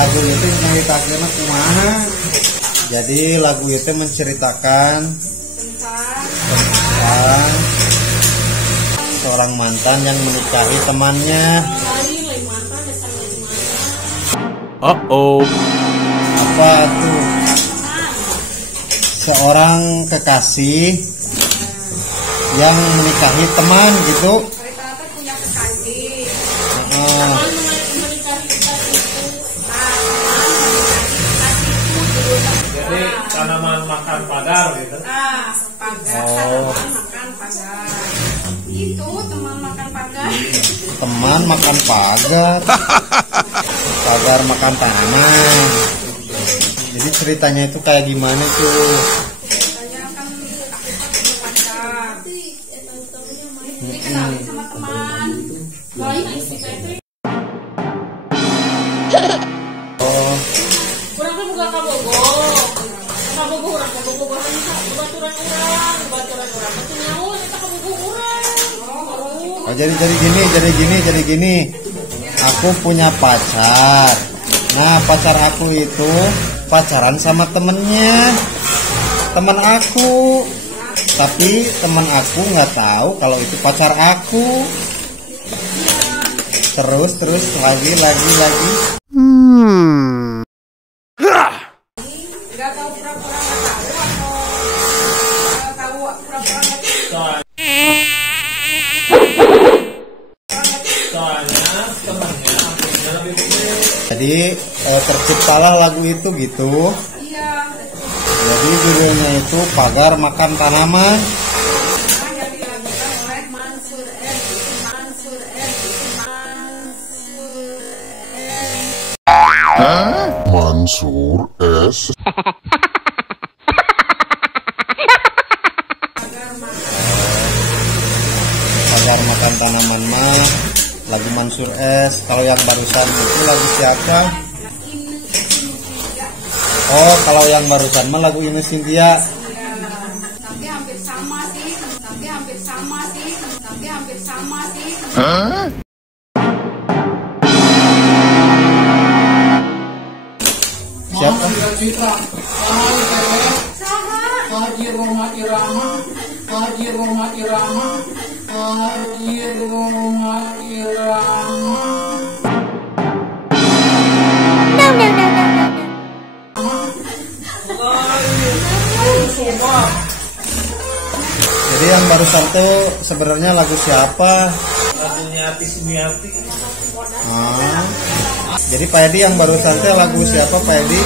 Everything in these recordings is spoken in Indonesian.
lagu itu menceritakan kumaha. Jadi lagu itu menceritakan tentang seorang mantan yang menikahi temannya. Apa tuh? Seorang kekasih yang menikahi teman gitu. Jadi tanaman makan pagar gitu. Tanaman makan pagar. Itu teman makan pagar. Teman makan pagar. Pagar makan tanaman. Jadi ceritanya itu kayak gimana tuh? Ceritanya kan aku punya pacar. Jadi kenalin sama teman. Lain istri Patrick. Kurang buka kabogoh. Kabogoh urang kabogoh bahan baturan urang. Betul nyawa kita kabogoh urang. Oh jadi gini. Aku punya pacar. Nah pacar aku itu pacaran sama temennya, teman aku. Tapi teman aku nggak tahu kalau itu pacar aku. Terus lagi. Nggak tahu pura-pura nggak tahu atau tahu pura-pura nggak tahu. Soalnya temannya lebih gede. Jadi terciptalah lagu itu gitu. Iya. Jadi judulnya itu Pagar Makan Tanaman. Yang dilakukan oleh Mansur S. Pagar Makan Tanaman mah lagu Mansur S. Kalau yang barusan itu lagu siapa? Oh, kalau yang barusan mah lagu Ine Cynthia. Tapi hampir sama sih. Siapa? Haji Roma Irama. Jadi yang barusan tuh sebenarnya lagu siapa? Lagunya Ati Sumiati. Jadi Pak Edi yang barusan tuh lagu siapa Pak Edi?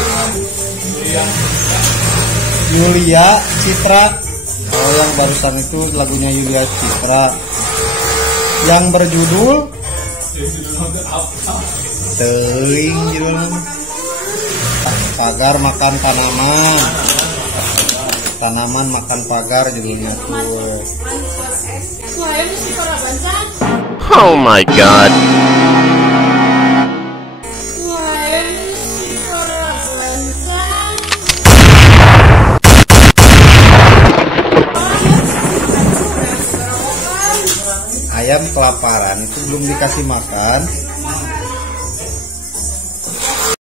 Yulia Citra. Oh yang barusan itu lagunya Yulia Citra. Yang berjudul Teuing judulnya. Pagar Makan Tanaman. Tanaman makan pagar judulnya tuh. Oh my god. Ayam kelaparan itu belum dikasih makan,